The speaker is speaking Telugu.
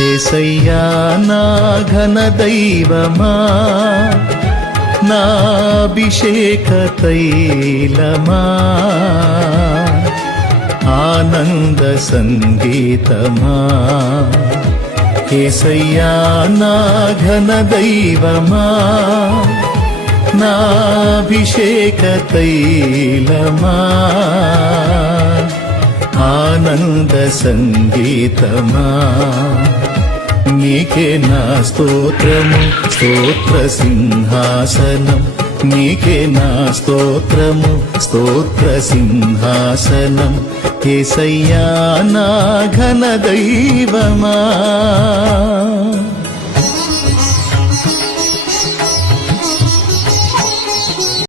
ఏసయ్యా నా ఘన దైవమా నా అభిషేక తైలమా ఆనంద సంగీతమా. కేసయ్యా నా ఘన దైవమా నా అభిషేక తైలమా ఆనంద సంగీతమా. నీకే నా స్తోత్రము స్తోత్ర సింహాసనం. నీకే నా స్తోత్రము స్తోత్ర సింహాసనం. కేసయ్యా నా ఘన దైవమా